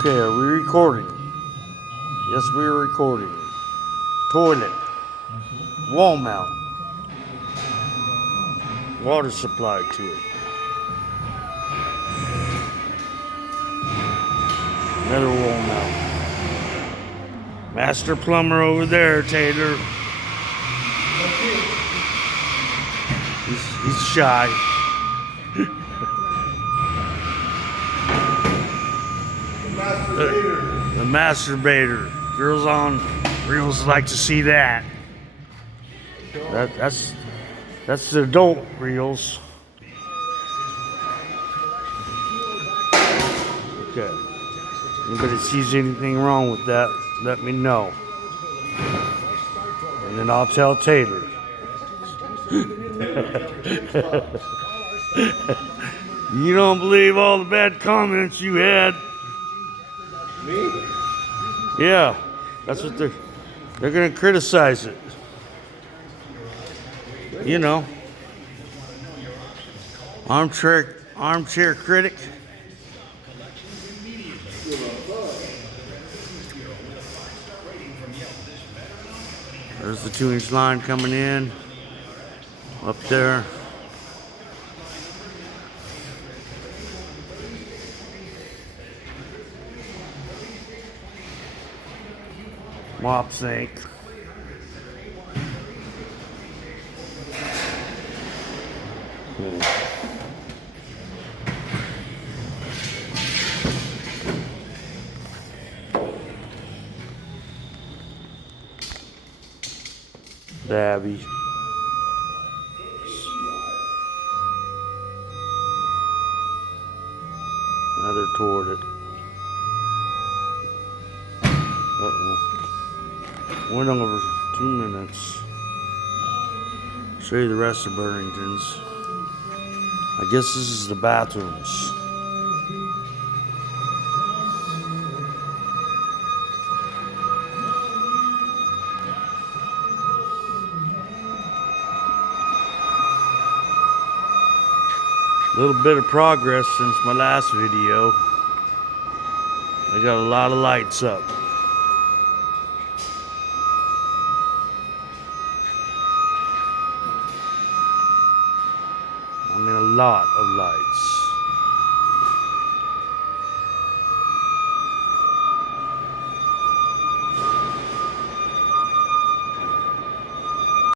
Okay, are we recording? Yes, we are recording. Toilet, wall mount, water supply to it. Another wall mount. Master plumber over there, Taylor. He's shy. The masturbator. Girls on reels like to see that. That's the adult reels. Okay. Anybody sees anything wrong with that, let me know. And then I'll tell Taylor. You don't believe all the bad comments you had. Me? Yeah, that's what they're gonna criticize it. You know, armchair critic. There's the 2-inch line coming in up there. Mop sink. Cool. Dabby. Another toilet. Uh-oh. Went over 2 minutes. Show you the rest of Burlington's. I guess this is the bathrooms. A little bit of progress since my last video. I got a lot of lights up. I mean, a lot of lights.